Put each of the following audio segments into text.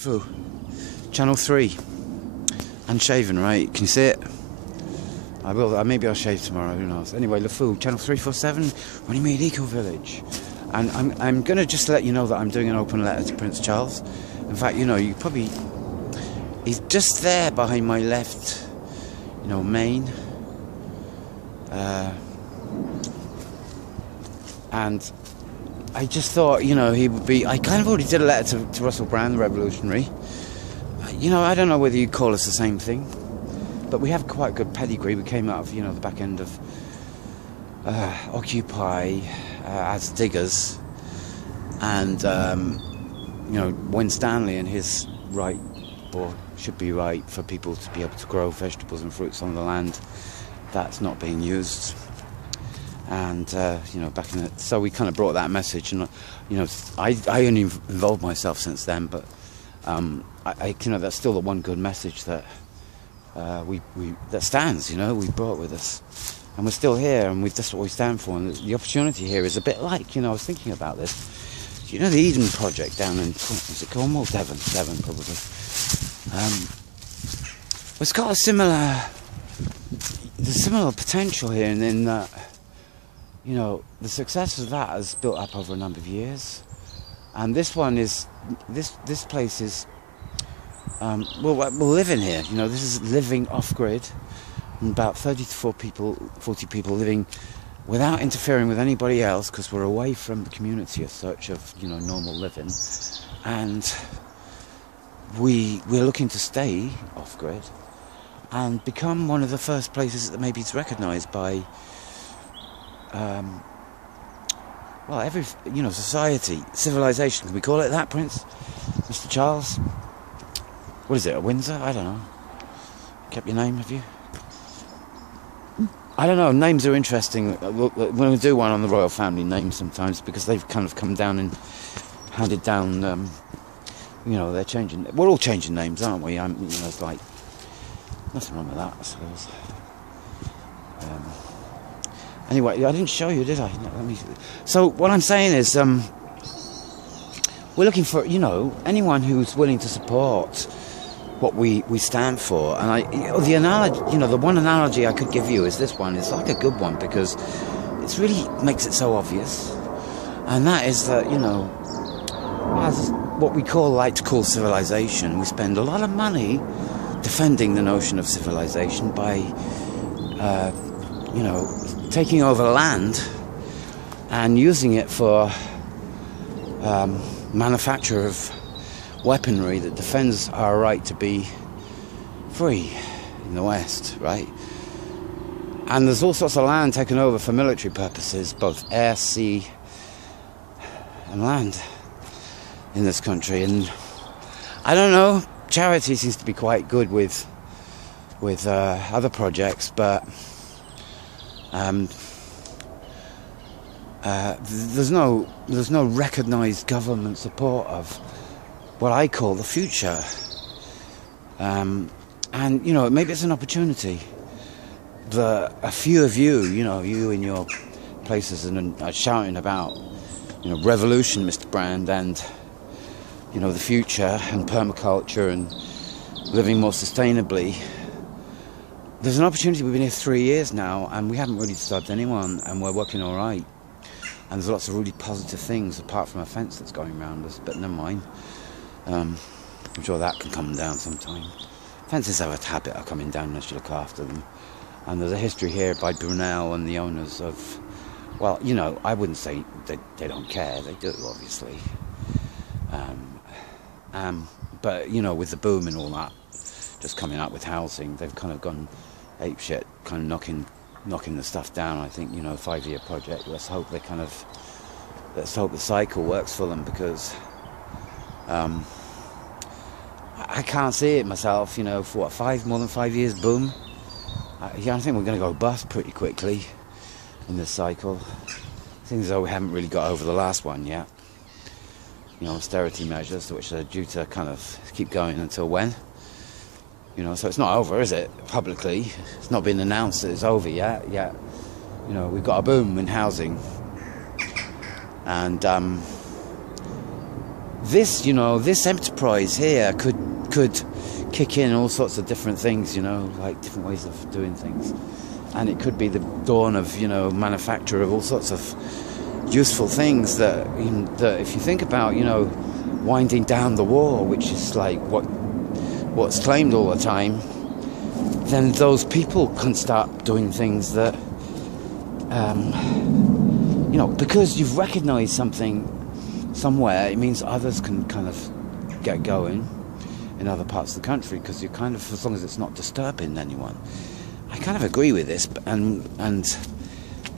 Fu. Channel 3. Unshaven, right? Can you see it? I will. Maybe I'll shave tomorrow. Who knows? Anyway, LeFou, Channel 347, Runnymede Eco Village, and I'm gonna just let you know that I'm doing an open letter to Prince Charles. In fact, you know, he's just there behind my left, you know, mane, and I just thought, you know, he would be. I kind of already did a letter to Russell Brand, the revolutionary. You know, I don't know whether you'd call us the same thing. But we have quite a good pedigree. We came out of, you know, the back end of Occupy as diggers, and you know, when Stanley and his right, or should be right, for people to be able to grow vegetables and fruits on the land that's not being used, and you know, back in it. So we kind of brought that message, and you know, I only involved myself since then, but I you know, that's still the one good message that. That stands, you know, we brought with us, and we're still here, and that's what we stand for. And the opportunity here is a bit like, you know, I was thinking about this. You know, the Eden Project down in, is it Cornwall? Devon probably. It's got a similar potential here, and in that, you know, the success of that has built up over a number of years, and this one is this place is. Well, we're living here, you know, this is living off-grid, and about 30 to 40 people living without interfering with anybody else, because we're away from the community as such of, you know, normal living, and we're looking to stay off-grid and become one of the first places that maybe is recognised by, well, every, you know, society, civilization, can we call it that, Prince? Mr. Charles? What is it, a Windsor? I don't know. Kept your name, have you? I don't know, names are interesting. When we do one on the royal family names sometimes, because they've kind of come down and handed down, you know, they're changing. We're all changing names, aren't we? You know, it's like, nothing wrong with that, I suppose. Anyway, I didn't show you, did I? So what I'm saying is, we're looking for, you know, anyone who's willing to support what we stand for. And the analogy, you know, the one analogy I could give you is this one. It's like a good one because it really makes it so obvious, and that is that, you know, as what we like to call civilization, we spend a lot of money defending the notion of civilization by you know, taking over land and using it for manufacture of weaponry that defends our right to be free in the West, right? And there's all sorts of land taken over for military purposes, both air, sea, and land in this country. And I don't know, charity seems to be quite good with other projects, but there's no recognised government support of what I call the future, and you know, maybe it's an opportunity that a few of you, you know, you in your places and are shouting about, you know, revolution, Mr. Brand, and you know, the future and permaculture and living more sustainably. There's an opportunity. We've been here 3 years now, and we haven't really disturbed anyone, and we're working all right. And there's lots of really positive things, apart from a fence that's going around us, but never mind. I'm sure that can come down sometime. Fences have a habit of coming down unless you look after them. And there's a history here by Brunel and the owners of, well, you know, I wouldn't say that they don't care, they do, obviously. But, you know, with the boom and all that, just coming up with housing, they've kind of gone apeshit, kind of knocking the stuff down. I think, you know, 5-year project, let's hope the cycle works for them, because I can't see it myself, you know, for what, more than 5 years, boom. I think we're going to go bust pretty quickly in this cycle. Seems as though we haven't really got over the last one yet. You know, austerity measures, which are due to kind of keep going until when? You know, so it's not over, is it? Publicly, it's not been announced that it's over yet. You know, we've got a boom in housing, and this, you know, this enterprise here could kick in all sorts of different things, you know, like different ways of doing things. And it could be the dawn of, you know, manufacture of all sorts of useful things that if you think about, you know, winding down the war, which is like what's claimed all the time, then those people can start doing things that, you know, because you've recognised something somewhere, it means others can kind of get going in other parts of the country, because you're kind of, as long as it's not disturbing anyone. I kind of agree with this, and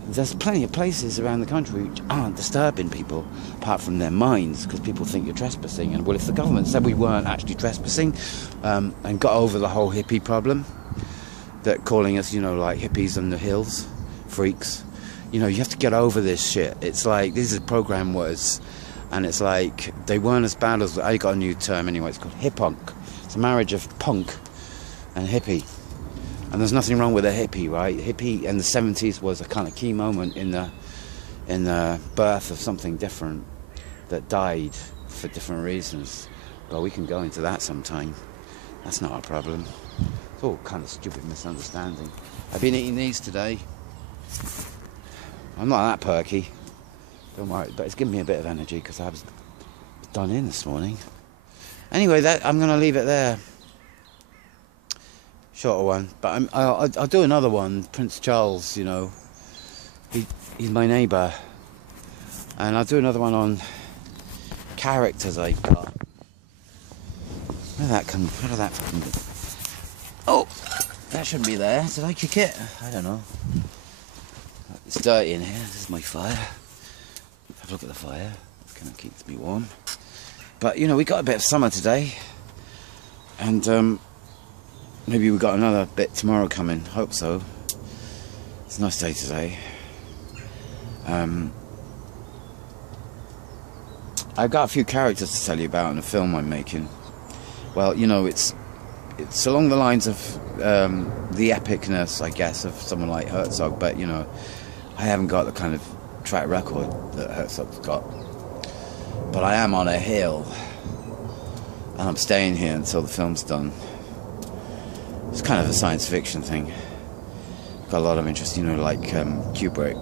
there's plenty of places around the country which aren't disturbing people, apart from their minds, because people think you're trespassing. And well, if the government said we weren't actually trespassing, and got over the whole hippie problem, that calling us, you know, like hippies on the hills, freaks, you know, you have to get over this shit. It's like, this is program was, and it's like, they weren't as bad as, I got a new term anyway, it's called hip-punk. It's a marriage of punk and hippie. And there's nothing wrong with a hippie, right? Hippie in the 70s was a kind of key moment in the birth of something different that died for different reasons. But we can go into that sometime. That's not a problem. It's all kind of stupid misunderstanding. I've been eating these today. I'm not that perky, don't worry, but it's given me a bit of energy because I was done in this morning. Anyway, I'm going to leave it there. Shorter one, but I'll do another one. Prince Charles, you know, he's my neighbour, and I'll do another one on characters I've got. Where did that come? Oh, that shouldn't be there. Did I kick it? I don't know. It's dirty in here. This is my fire. Have a look at the fire. It kind of keeps me warm. But you know, we got a bit of summer today, and maybe we got another bit tomorrow coming. Hope so. It's a nice day today. I've got a few characters to tell you about in a film I'm making. Well, you know, it's along the lines of the epicness, I guess, of someone like Herzog, but you know, I haven't got the kind of track record that Herzog's got. But I am on a hill, and I'm staying here until the film's done. It's kind of a science fiction thing. Got a lot of interest, you know, like Kubrick.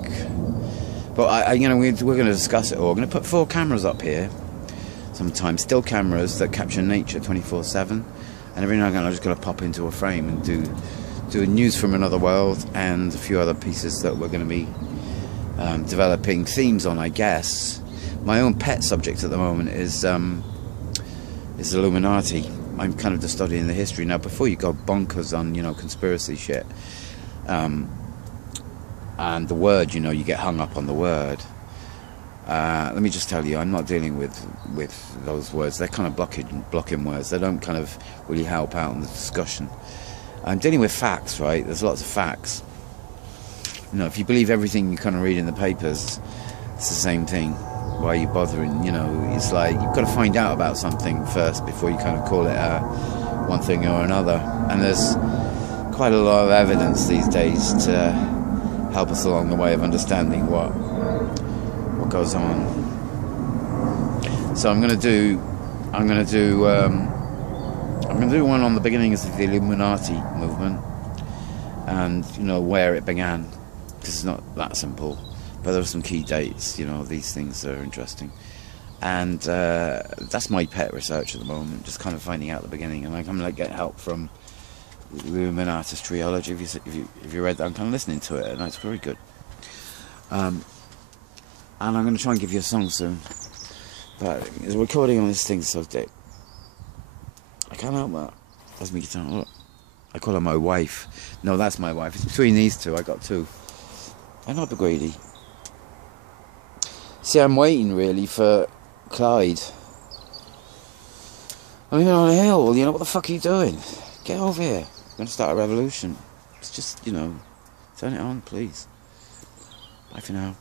But you know, we're going to discuss it all. We're going to put 4 cameras up here, sometimes still cameras that capture nature 24/7, and every now and again I'm just going to pop into a frame and do news from another world and a few other pieces that we're going to be developing themes on, I guess. My own pet subject at the moment is Illuminati. I'm kind of just studying the history now. Before you go bonkers on, you know, conspiracy shit, and the word, you know, you get hung up on the word. Let me just tell you, I'm not dealing with those words. They're kind of blocking words. They don't kind of really help out in the discussion. I'm dealing with facts, right? There's lots of facts. You know, if you believe everything you kind of read in the papers, it's the same thing. Why are you bothering? You know, it's like you've got to find out about something first before you kind of call it one thing or another. And there's quite a lot of evidence these days to help us along the way of understanding what goes on. So I'm going to do one on the beginnings of the Illuminati movement, and you know, where it began, because it's not that simple. But there are some key dates, you know, these things are interesting. And that's my pet research at the moment, just kind of finding out the beginning. And I'm going to get help from the Illuminatus trilogy. If you read that, I'm kind of listening to it, and it's very good. And I'm going to try and give you a song soon. But the recording on this thing is so deep. I can't help that. That's my guitar. Look. I call her my wife. No, that's my wife. It's between these two. I got 2. I'm not greedy. See, I'm waiting really for Clyde. I'm even on a hill. You know, what the fuck are you doing? Get over here. I'm going to start a revolution. It's just, you know, turn it on, please. Bye for now.